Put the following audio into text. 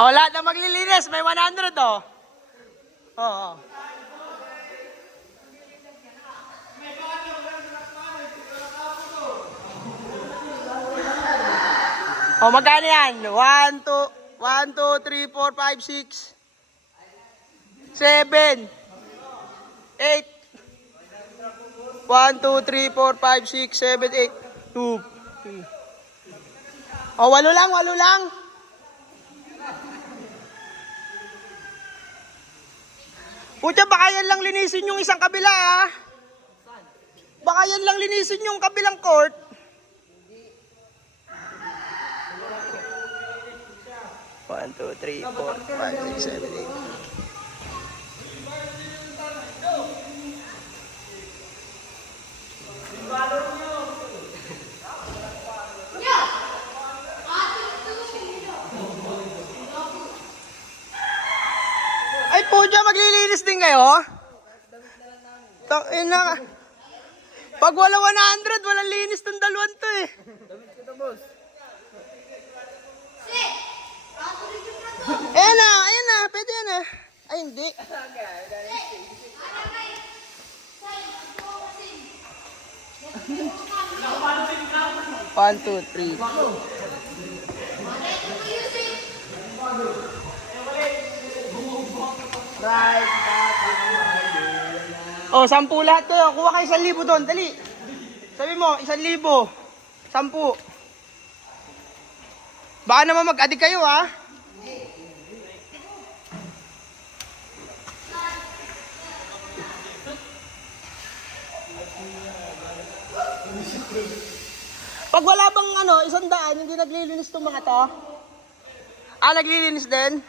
O, lahat na maglilinis, may 100 oh. Oo. O, magkano yan? 1, 2, 1, 2, 3, 4, 5, 6, 7, 8, 1, 2, 3, 4, 5, 6, 7, 8, 2, 3. O, walo lang, walo lang. Pucha, baka yan lang linisin yung isang kabila, ah. Baka yan lang linisin yung kabilang court. One, two, three, four, five, six, seven, eight. Ay, Puja, maglilinis din kayo? Tang ina. Pag wala 100, walang linis tong dalawang to eh. Ayan na, ayan na, pwede yan na. Ay, hindi. One, two, three. Oh, sampu lahat kayo. Kuha kayo isang libo doon. Dali. Sabi mo, isang libo. Sampu. Baka naman mag-adik kayo, ha? Pag wala bang ano, isang daan, hindi naglilinis tong mga to? Ah, naglilinis din?